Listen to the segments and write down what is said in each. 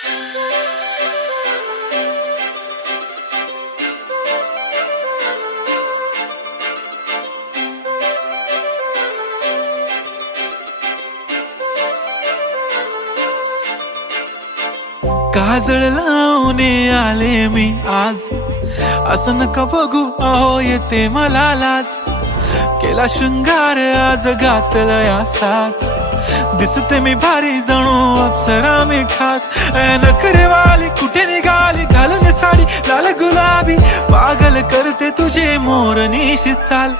काजळ लावून आले मी आज, असं नका बघू अहो येते मला लाज. केला शृंगार आज घातलाय असाच, दिसते मी भारी जणू अप्सरा मी खास. नखरेवाली कुठे निघाली घालून साडी लाल गुलाबी, पागल करते तुझे मोरनीशी चाल.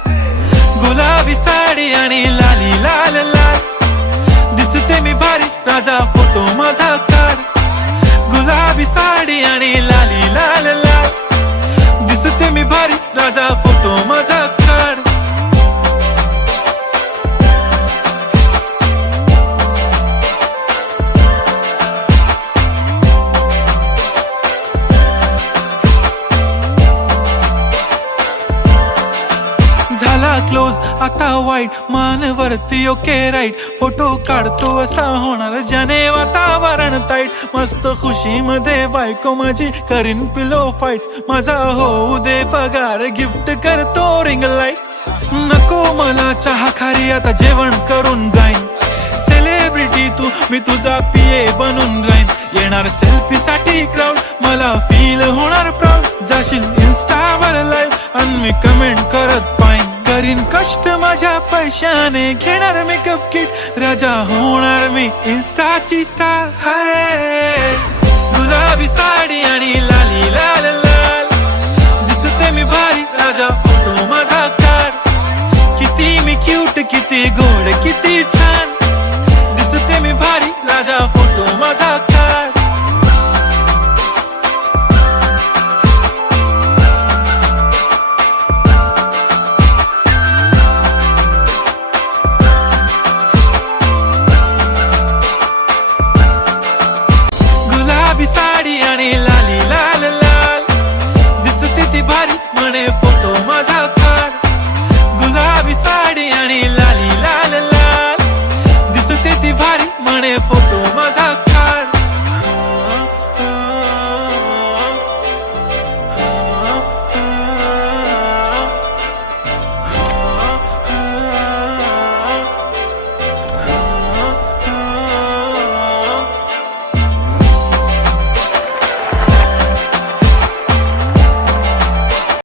गुलाबी साडी आणि लाली लाल लाल, दिसते मी भारी राजा फोटो माझा काढ. गुलाबी साडी आणि लाली लाल लाल, दिसते मी भारी राजा फोटो माझा काढ. झाला क्लोज आता वाईट, मान वरती ओके राईट. फोटो काढतो असा होणार ज्याने वातावरण ताईट. मस्त खुशी मध्ये बायको माझी करीन पिलो फाईट. माझा होऊ दे पगार गिफ्ट करतो रिंग लाईट. नको मला चहा खारी आता जेवण करून जाईन. सेलिब्रिटी तू मी तुझा पिये बनून राहीन. येणार सेल्फी साठी क्राऊड मला फील होणार प्राऊड. जाशील इन्स्टावर लाईव्ह आणि मी कमेंट करत पाईन. करीन कष्ट माझ्या पैशाने घेणार मेकअप किट. राजा होणार मी इन्स्टाची स्टार. हाय गुलाबी साडी आणि लाली लाल लाल, दिसते मी भारी राजा फोटो माझा काढ. किती मी क्यूट किती गोड किती छान, दिसते मी भारी राजा फोटो माझा काढ. गुलाबी साडी आणि लाली लाल लाल, दिसते ती भारी म्हणे फोटो माझा काढ. गुलाबी साडी आणि लाली लाल लाल, दिसते ती भारी म्हणे फोटो माझा.